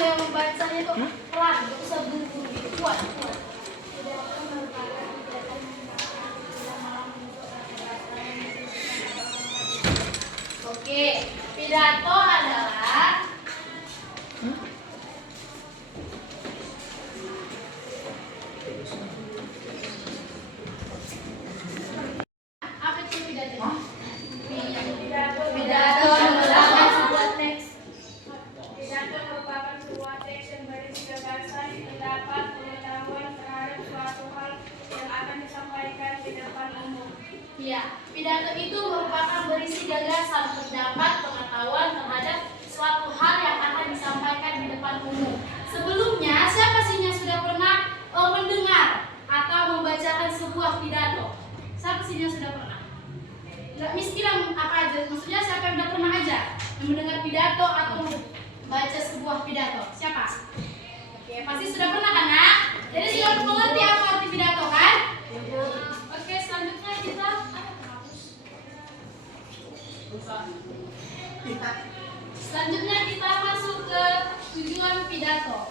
yang membacanya tuh pelan, gak usah buru-buru gitu, kuat. Oke, pidato adalah apa itu pidato? Pidato merupakan sebuah teks. Pidato merupakan sebuah teks yang berisi gagasan, pendapat, pengetahuan terhadap suatu hal yang akan disampaikan di depan umum. Ya, pidato itu merupakan berisi gagasan, pendapat, pengetahuan terhadap suatu hal yang akan disampaikan di depan umum. Sebelumnya, siapa sih yang sudah pernah mendengar atau membacakan sebuah pidato? Siapa sih yang sudah pernah? Nggak miskin apa aja, maksudnya siapa yang sudah pernah aja yang mendengar pidato atau baca sebuah pidato? Siapa? Oke, pasti sudah pernah kan, Nak? Jadi sudah mengerti apa arti pidato kan? Oke, selanjutnya kita Selanjutnya kita masuk ke tujuan pidato.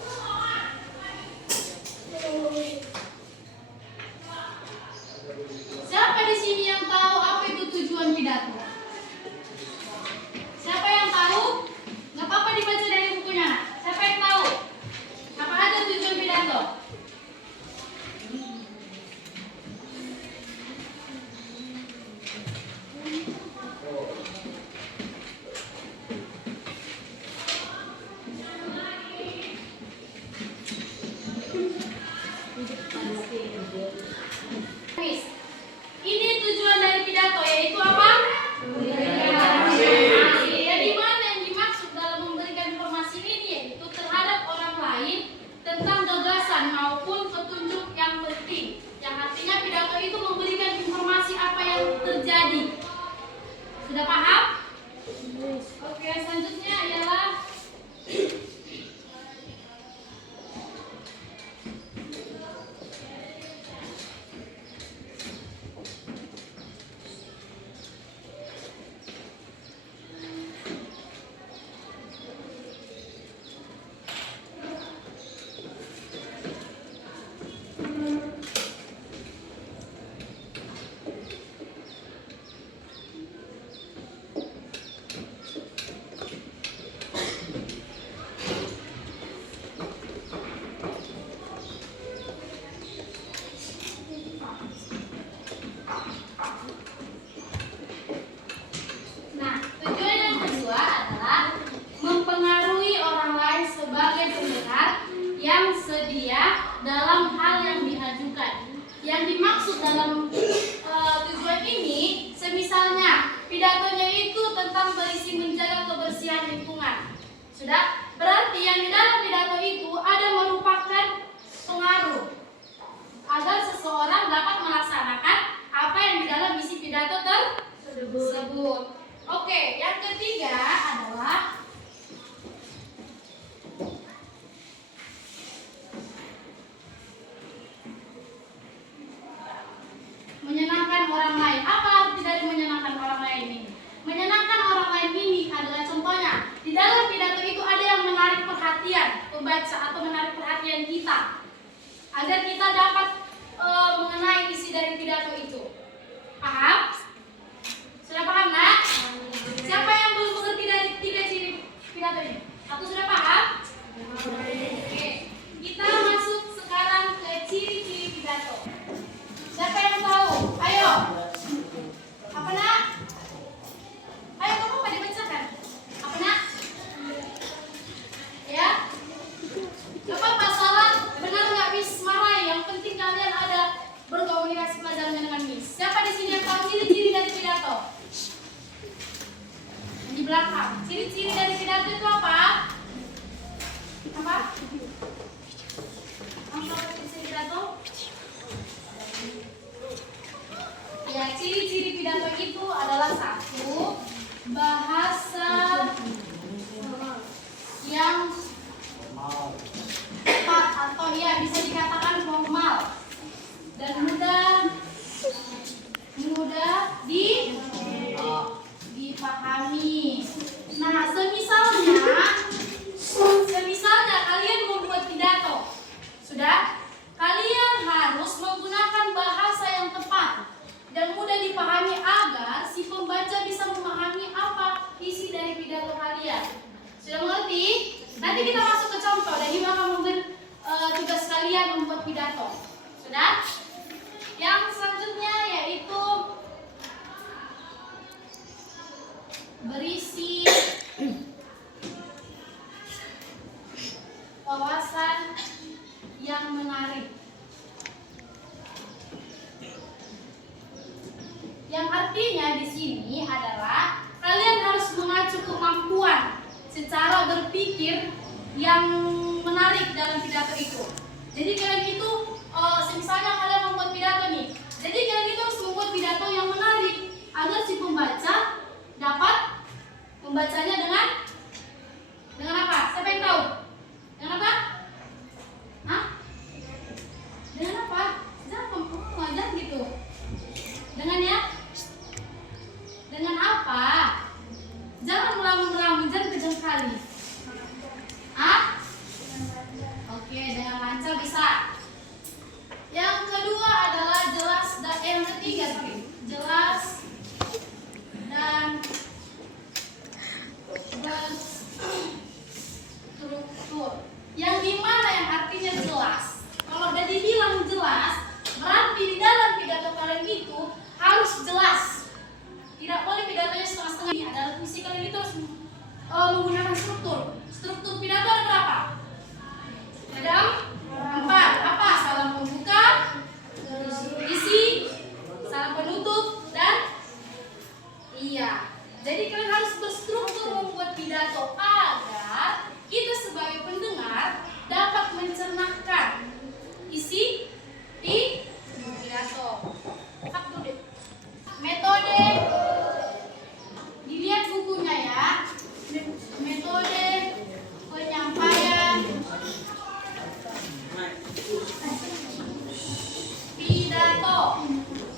Siapa di sini yang tahu apa itu tujuan pidato? Siapa yang tahu? Nggak apa-apa dibaca dari bukunya. Siapa yang tahu? Apa aja tujuan pidato? Ini tujuan dari pidato yaitu apa? Ya, di mana yang dimaksud dalam memberikan informasi ini yaitu terhadap orang lain tentang gagasan maupun petunjuk yang penting. Yang artinya pidato itu memberikan informasi apa yang terjadi. Sudah paham? Oke, selanjutnya adalah tujuan yang kedua adalah mempengaruhi orang lain sebagai pendengar yang sedia dalam hal yang diajukan. Yang dimaksud dalam tujuan ini, semisalnya pidatonya itu tentang berisi menjaga kebersihan lingkungan. Sudah? Berarti yang di dalam pidato itu ada merupakan pengaruh agar seseorang dapat melaksanakan apa yang di dalam isi pidato tersebut. Oke, yang ketiga adalah menyenangkan orang lain. Apa arti dari menyenangkan orang lain ini? Menyenangkan orang lain ini adalah contohnya di dalam pidato itu ada yang menarik perhatian pembaca atau menarik perhatian kita agar kita dapat mengenai isi dari pidato itu. Paham? Sudah paham, Nak? Siapa yang belum mengerti dari 3 ciri pidato ini? Aku sudah paham? Oke. Kita masuk sekarang ke ciri-ciri pidato. Siapa yang tahu? Ayo. Apa, Nak? Ayo kamu pada bacakan. Apa, Nak? Ya? Gak apa-apa, salah benar nggak Miss Marai. Yang penting kalian ada berkomunikasi pelajarannya dengan Miss. Siapa di sini yang tahu ciri-ciri dari pidato? Di belakang. Ciri-ciri dari pidato itu apa? Apa? Apa ciri-ciri pidato? Ya, ciri-ciri pidato itu adalah satu, bahasa yang tepat atau ya bisa dikatakan formal dan mudah dipahami. Nah, semisalnya Yang artinya di sini adalah kalian harus mengacu kemampuan secara berpikir yang menarik dalam pidato itu. Jadi kalian itu, misalnya kalian membuat pidato nih, jadi kalian itu harus membuat pidato yang menarik agar si pembaca dapat membacanya dengan apa? Siapa yang tahu? Dengan apa? Hah? Dengan apa? Jangan ngajar gitu. Dengan ya? Dengan apa? Jangan melamun-melamun, jangan kejam kali. Ah? Oke, dengan lancar bisa. Yang kedua adalah jelas dan yang ketiga, jelas dan berstruktur. Yang dimana yang artinya jelas. Kalau udah dibilang jelas, berarti di dalam pidato kalian itu harus jelas. Tidak boleh pidatonya setengah-setengah. Ini adalah puisi kalian itu harus menggunakan struktur. Struktur pidato ada berapa? Ada 4. Apa? Salam pembuka, isi, salam penutup, dan iya. Jadi kalian harus berstruktur membuat pidato agar kita sebagai pendengar dapat mencernahkan isi di pidato. Metode, dilihat bukunya ya. Metode penyampaian pidato.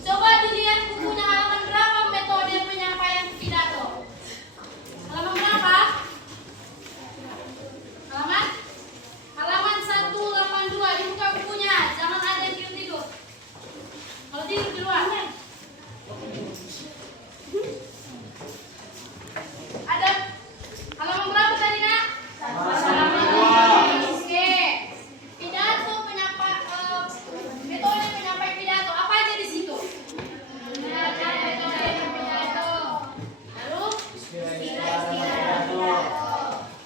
Coba dilihat bukunya halaman berapa metode penyampaian pidato. Halaman berapa? Halaman 182. Dibuka bukunya. Jangan ada yang tidur. Kalau tidur di luar. Ada halaman berapa tadi, Nak? Halaman 2. Oke. Pidato metode penyampaian pidato. Apa aja di situ? Metode pidato. Lalu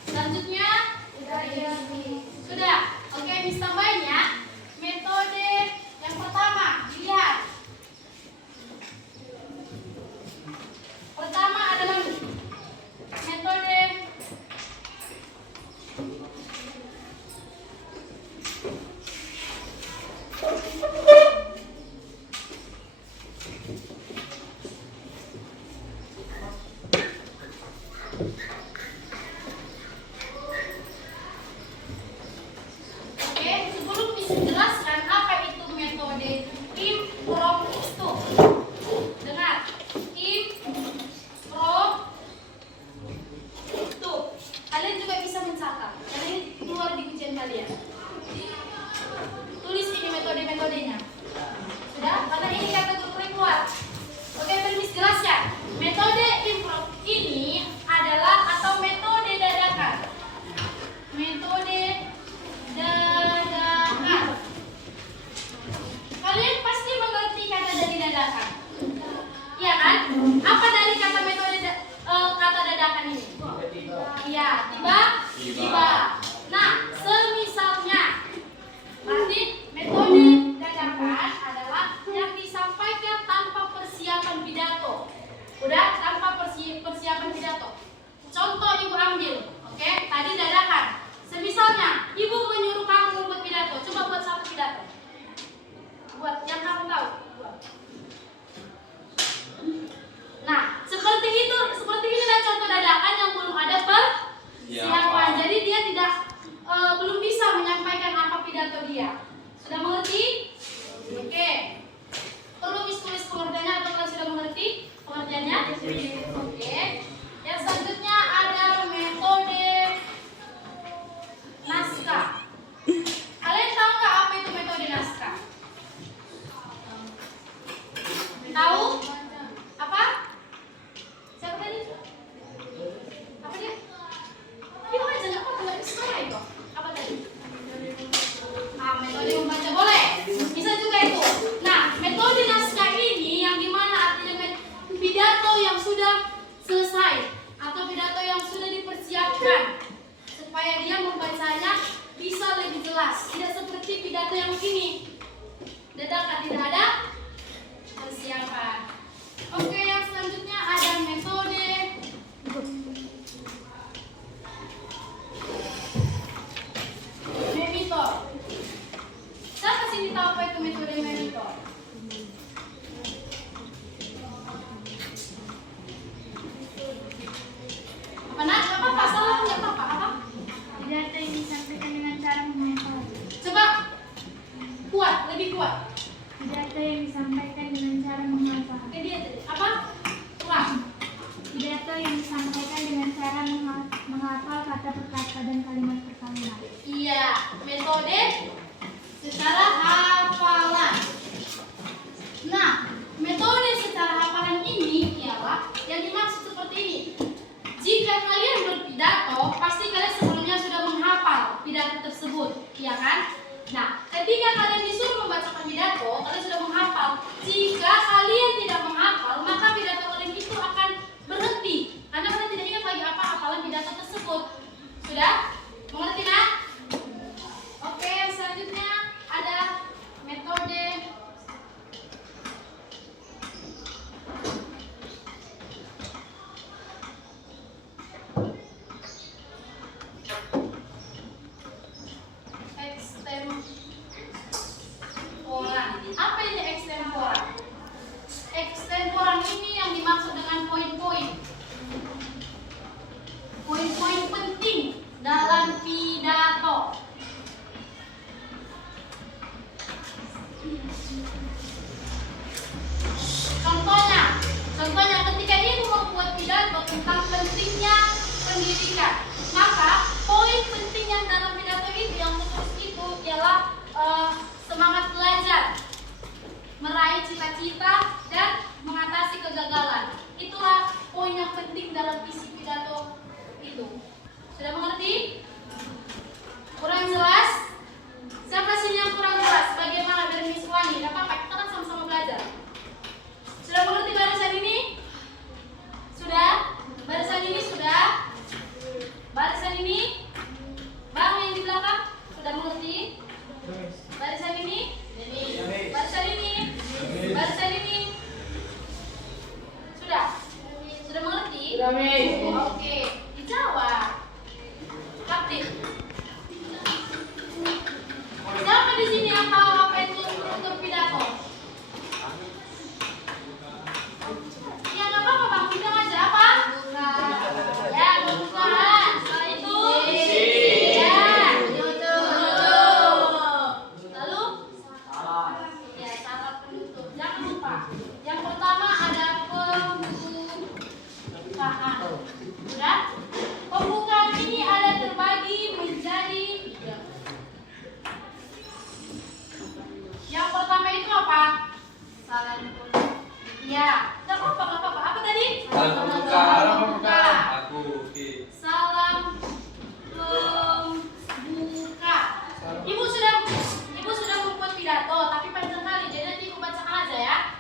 selanjutnya sudah. Oke, Miss tambahin ya. Metode yang pertama, dilihat. Pertama adalah metode sebelum dijelaskan apa itu metode impromptu. Dengar, impromptu. Kalian juga bisa mencatat. Karena ini keluar di ujian kalian. Tulis ini metode-metodenya. Sudah? Karena ini kategori keluar. Oke, permis jelaskan. Metode improv ini adalah atau metode dadakan. Metode dadakan. Kalian pasti mengerti kata dari dadakan. Iya kan? Apa dari kata metode kata dadakan ini? Iya, tiba. Nah, semisalnya berarti metode dadakan adalah yang disampaikan tanpa persiapan pidato. Udah? Tanpa persiapan pidato. Contoh ibu ambil. Oke, tadi dadakan. Semisalnya, ibu menyuruh kamu buat pidato. Coba buat satu pidato. Buat yang kamu tahu. Buat. Nah, seperti ini dan contoh dadakan yang belum ada persiapan. Jadi dia tidak belum bisa menyampaikan apa pidato dia. Sudah mengerti? Oke. Perlu tulis pengertiannya atau kalian sudah mengerti pengertiannya? Oke. Yang selanjutnya ada metode naskah. Kalian tahu nggak apa itu metode naskah? Tahu? Apa? Siapa tadi? Apa dia? Dia aja nggak apa-apa, nggak bisa itu. Apa tadi? Metode membaca boleh. Bisa juga itu. Nah, metode naskah ini yang dimana artinya pidato yang sudah selesai atau pidato yang sudah dipersiapkan supaya dia membacanya bisa lebih jelas. Tidak seperti pidato yang ini. Dadakan, tidak ada persiapan. Oke. pendidikan. Maka poin penting yang dalam pidato itu yang tertulis itu ialah semangat belajar, meraih cita-cita dan mengatasi kegagalan. Itulah poin yang penting dalam isi pidato itu. Sudah mengerti? Kurang jelas? Siapa sini yang kurang jelas? Bagaimana dari Miss Wani? Tidak apa-apa, kita kan sama-sama belajar. Sudah mengerti barisan ini? Sudah? Barisan ini sudah? Barisan ini? Bang yang di belakang? Sudah mengerti? Barisan ini? Barisan ini? Barisan ini? Sudah? Sudah mengerti? Sudah, Miss. Oke, dijawab. Kapten. Siapa di sini yang tahu apa itu struktur pidato? Ya nggak apa-apa bang, kita aja apa? Ya, pembukaan. Setelah itu, ya, lalu, ya salah penutup. Jangan lupa. Yang pertama ada pembukaan. Sudah? Pembukaan ini ada terbagi menjadi yang pertama itu apa? Salam pembuka. Ya, nggak apa-apa. Apa tadi? Salam pembuka. Salam pembuka. Aku oke. Salam pembuka. Ibu sudah membuat pidato, tapi panjang kali, jadi nanti ibu bacakan aja ya.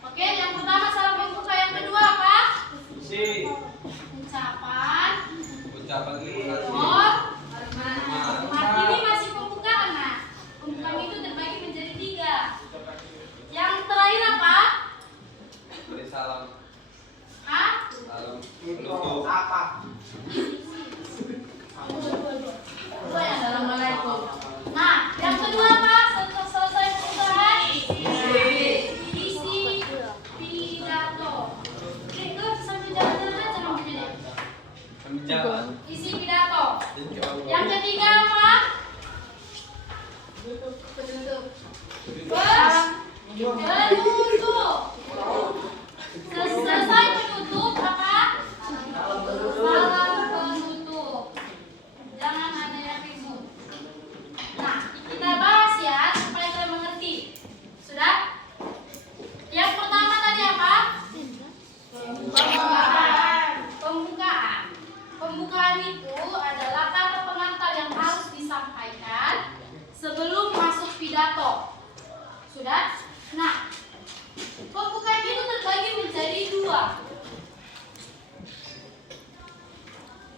Oke, yang pertama salam pembuka, yang kedua apa? Si. Ucapan. Ucapan terima kasih. Hormat. Ini masih pembukaan, nah. Pembukaan itu terbagi menjadi 3. Yang terakhir apa? Beri salam. Hah? Salam. Penutup. Assalamualaikum. Nah, yang kedua apa? Setelah selesai pembukaan, isi pidato. Itu sambil jalan-jalan aja namanya. Pembicaraan. Isi pidato. Yang ketiga apa? Penutup. Selesai penutup apa? Salam penutup. Jangan ada yang ribut. Nah, kita bahas ya supaya kalian mengerti. Sudah? Yang pertama tadi apa? Pembukaan. Pembukaan itu adalah kata pengantar yang harus disampaikan sebelum masuk pidato. Sudah? Nah, pembukaan itu terbagi menjadi 2,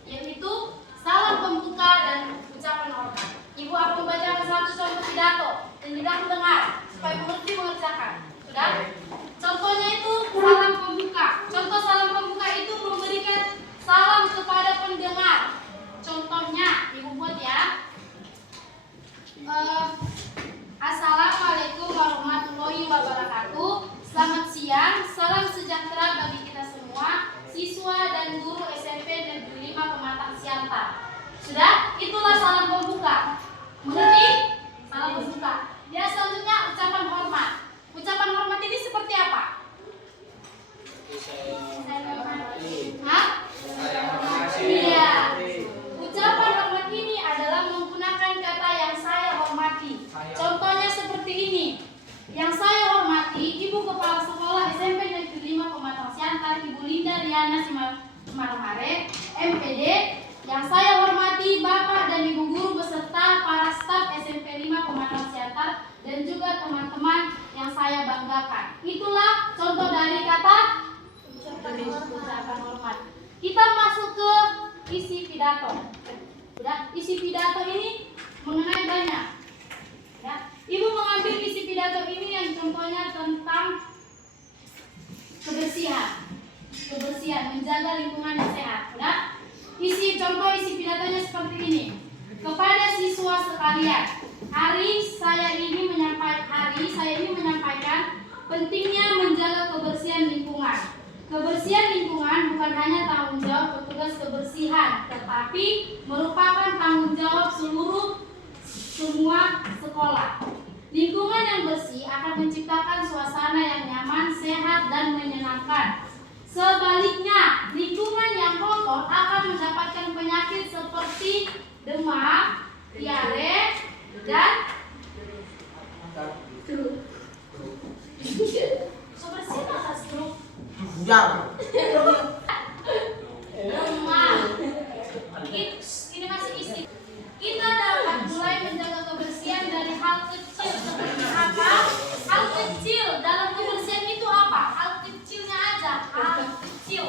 yaitu salam pembuka dan ucapan hormat. Ibu akan membacakan satu contoh pidato dan juga mendengar supaya mengerti mengerjakan. Sudah? Contohnya itu salam pembuka. Contoh salam pembuka itu memberikan salam kepada pendengar. Contohnya, ibu buat ya. Assalamualaikum warahmatullahi wabarakatuh. Selamat siang, salam sejahtera bagi kita semua, siswa dan guru SMP Negeri 5 Pematang Siantar. Sudah? Itulah salam pembuka. Mengerti? Salam pembuka. Ya, selanjutnya ucapan hormat. Ucapan hormat ini seperti apa? Hah? Iya. Ucapan hormat ini adalah menggunakan kata yang saya hormati. Contohnya seperti ini. Yang saya hormati Ibu Kepala Sekolah SMP Negeri 5 Pematang Siantar, Ibu Linda Riana Simarmare, MPD. Yang saya hormati Bapak dan Ibu guru beserta para staf SMP 5 Pematang Siantar dan juga teman-teman yang saya banggakan. Itulah contoh dari kata ucapan hormat. Kita masuk ke isi pidato. Udah, isi pidato ini mengenai banyak. Ya, Ibu mengambil isi pidato ini yang contohnya tentang kebersihan, menjaga lingkungan yang sehat. Udah? Contoh isi pidatonya seperti ini. Kepada siswa sekalian, hari saya ini menyampaikan pentingnya menjaga kebersihan lingkungan. Kebersihan lingkungan bukan hanya tanggung jawab petugas kebersihan, tetapi merupakan tanggung jawab semua sekolah. Lingkungan yang bersih akan menciptakan suasana yang nyaman, sehat, dan menyenangkan. Sebaliknya, lingkungan yang kotor akan mendapatkan penyakit seperti demam, diare, dan seperti apa stroke? Demam. Ini masih isi. Kita dapat mulai menjaga kebersihan dari hal kecil seperti apa? Hal kecil dalam kebersihan itu apa? Hal kecilnya aja. Hal kecil.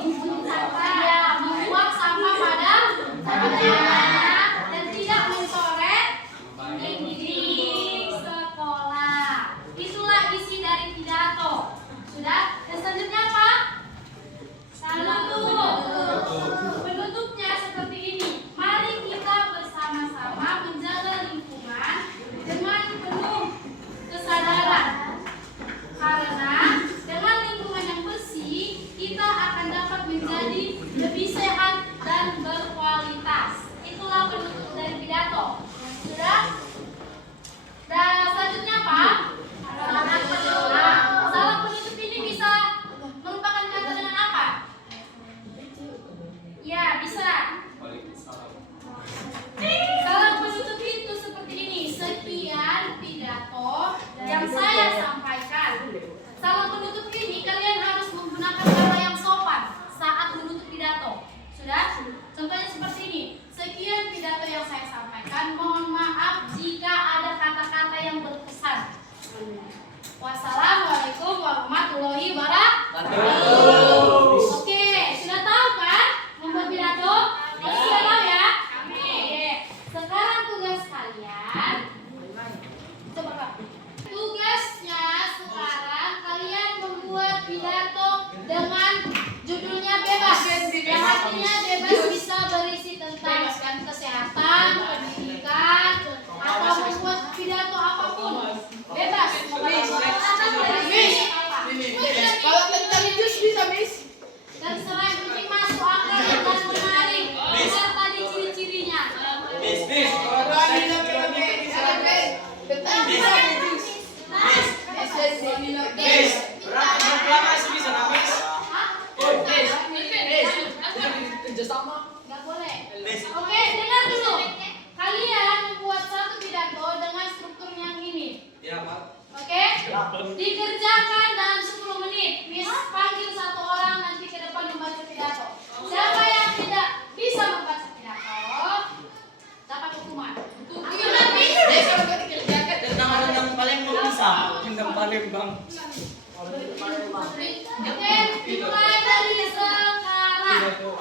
Ya, membuang sampah pada tempatnya dan tidak mencoret dinding sekolah. Itulah isi dari pidato. Sudah? Dan selanjutnya apa? Penutupnya seperti ini. Mari kita bersama-sama menjaga lingkungan dengan penuh kesadaran. Karena dengan lingkungan yang bersih, kita akan dapat menjadi lebih sehat dan berkualitas. Itulah penutup dari pidato. Sudah? Dan selanjutnya apa? Salam penutup ini bisa merupakan kata dengan apa? Ya, bisa. Salam penutup itu seperti ini. Sekian pidato yang saya sampaikan. Salam penutup ini kalian harus menggunakan kata yang sopan saat menutup pidato. Sudah? Contohnya seperti ini. Sekian pidato yang saya sampaikan. Mohon maaf jika ada kata-kata yang berkesan. Wassalamualaikum warahmatullahi wabarakatuh. Oke, sudah tahu kan membuat pidato? Sudah tahu ya? Oke. Sekarang tugas kalian. Coba Kak. Tugasnya sekarang kalian membuat pidato dengan judulnya bebas. Yang artinya bebas bisa berisi tentang kesehatan, pendidikan, atau membuat pidato apapun. Bebas. Kalau tentang jus bisa, Miss. Dan selain penting masuk akal dan menarik. Serta di ciri-cirinya. Nggak boleh. Oke, dengar dulu. Kalian membuat satu pidato dengan struktur yang ini. Ya, Pak. Oke? Dikerjakan dalam 10 menit. Miss panggil satu orang nanti ke depan membaca pidato. Siapa yang tidak bisa membaca pidato dapat hukuman. Hukuman Miss. Tentang paling bisa. Tentang Palembang. Oke, dimulai dari sekarang.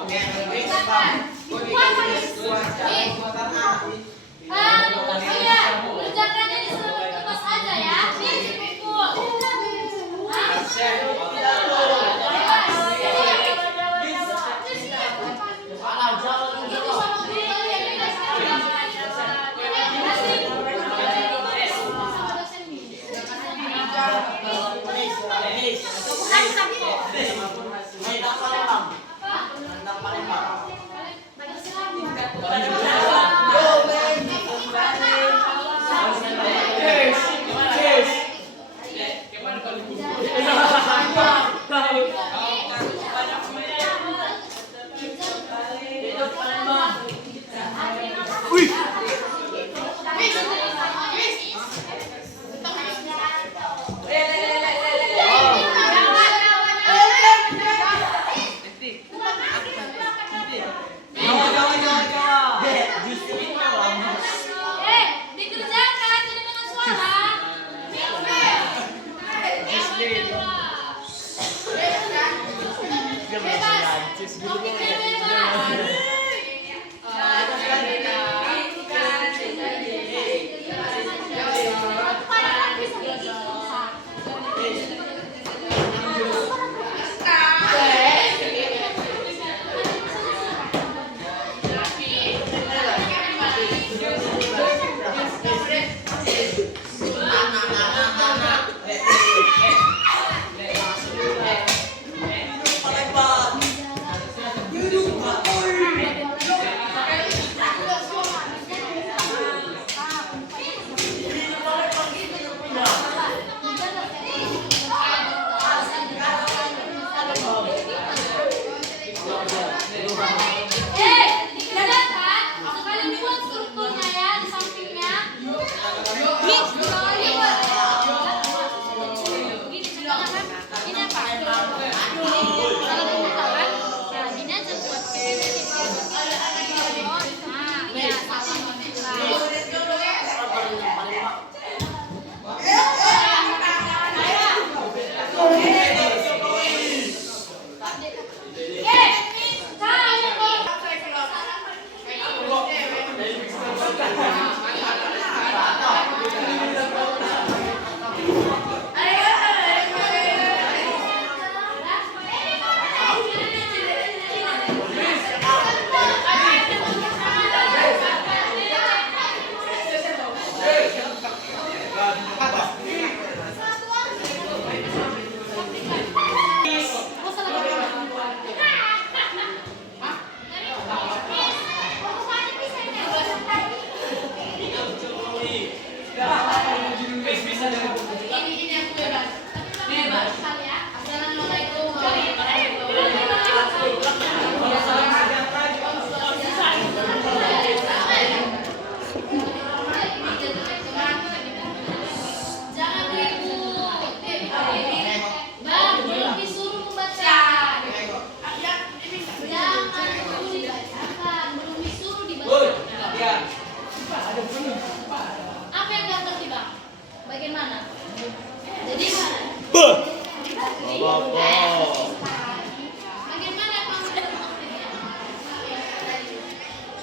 Silakan. Dibuat Miss. Iya, kerjakannya di seluruh kertas aja ya. Miss, pikul. Dikerjakan jadi dengan suara. Bebas. Topiknya bebas.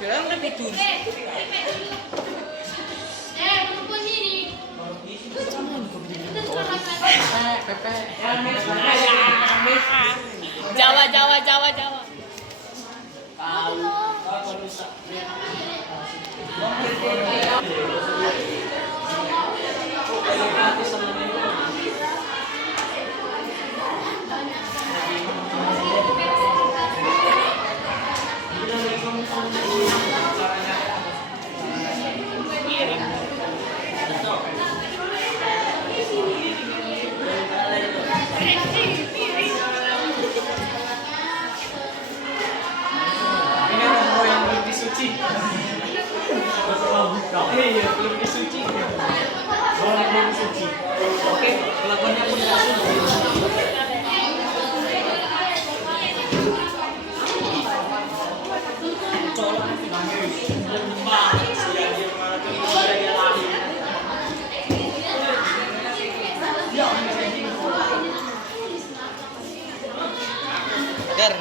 Sekarang lebih tuh. Menurutku ini. Jawa. Ini mau yang belum disuci. Iya, belum disuci. Belum disuci. Oke, kelakuannya pun tidak suci. Agar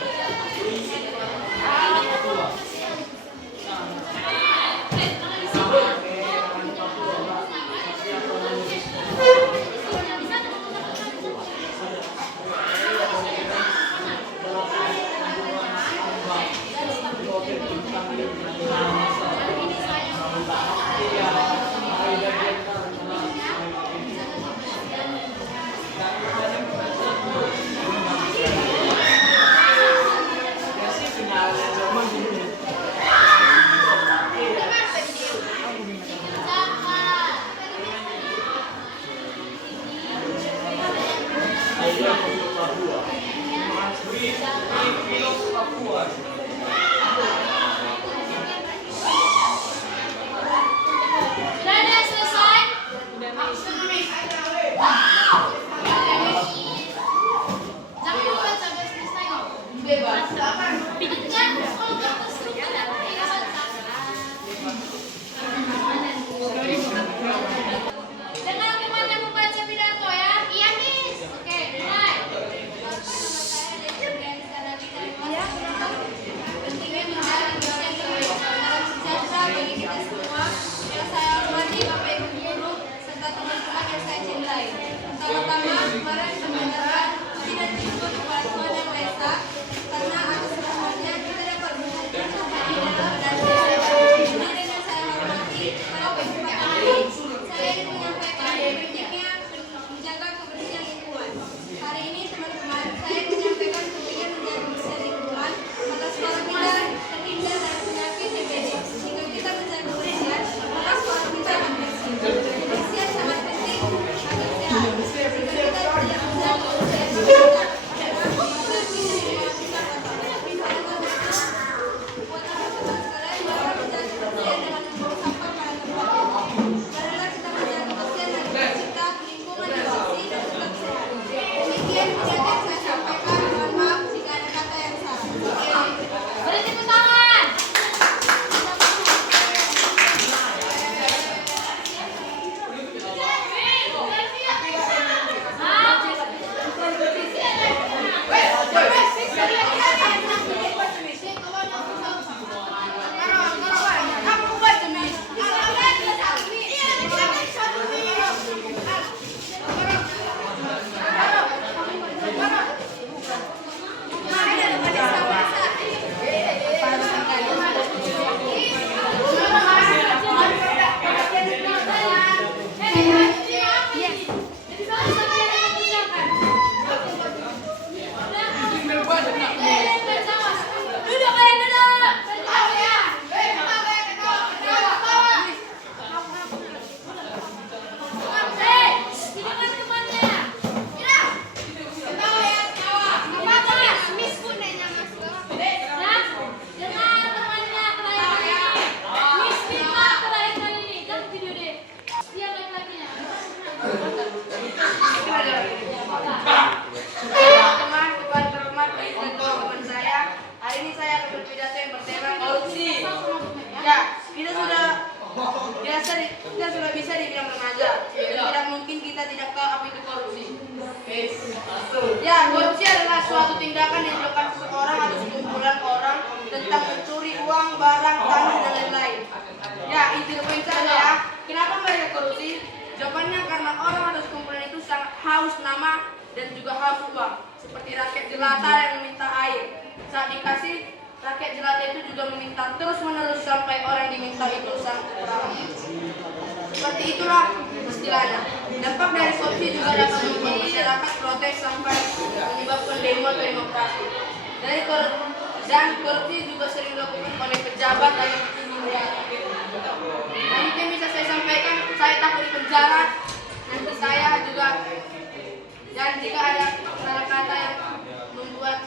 Sudah ada selesai? Jangan lupa sampai selesai kok. Bebas. Kan kalau nggak terstruktur ya tidak baca. Dengar temannya membaca pidato ya. Iya, Miss. Oke, mulai. Pentingnya menjadi dosen dalam sejahtera bagi kita semua. Yang saya hormati Bapak Ibu guru serta teman-teman yang saya cintai. Pertama-tama, mari mendengarkan puji dan syukur kepada Tuhan Yang Maha Esa karena atas rahmatnya kita dapat berkumpul kembali dalam keadaan hadirin yang saya hormati pada kesempatan ini. Saya ingin menyampaikan pentingnya menjaga kebersihan lingkungan. Hari ini teman-teman, saya menyampaikan pentingnya menjaga kebersihan lingkungan maka sekolah kita terhindar dari penyakit DBD. Jika kita menjaga kebersihan, maka sekolah kita akan bersih. Kebersihan sangat penting agar sehat. Jika kita tidak menjaga kebersihan, maka kita akan Beri tepuk tangan. Duduk kalian duduk. Hidupkan temannya. Dengar temannya terakhir kali ini. Miss Vita terakhir kali ini. Jangan video deh. Dia laki-lakinya. Teman-teman, Tuhan terhormat dan teman saya. Hari ini saya akan berpidato yang bertema korupsi. Ya, kita sudah bisa dibilang remaja. Dan tidak mungkin kita tidak tahu apa itu korupsi. Ya, korupsi adalah suatu tindakan yang dilakukan seseorang atau sekumpulan orang tentang mencuri uang uang, barang, tanah, dan lain-lain. Ya, inti poin saja ya. Kenapa mereka korupsi? Jawabannya karena orang atau sekumpulan itu sangat haus nama dan juga haus uang. Seperti rakyat jelata yang meminta air. Saat dikasih, rakyat jelata itu juga meminta terus-menerus sampai orang diminta itu sangat kekurangan. Seperti itulah istilahnya. Dampak dari korupsi juga dapat membuat masyarakat protes sampai menyebabkan demo atau demonstrasi. Dan korupsi juga sering dilakukan oleh pejabat atau petinggi. Nanti yang bisa saya sampaikan, saya takut di penjara. Nanti saya juga, dan jika ada salah kata yang membuat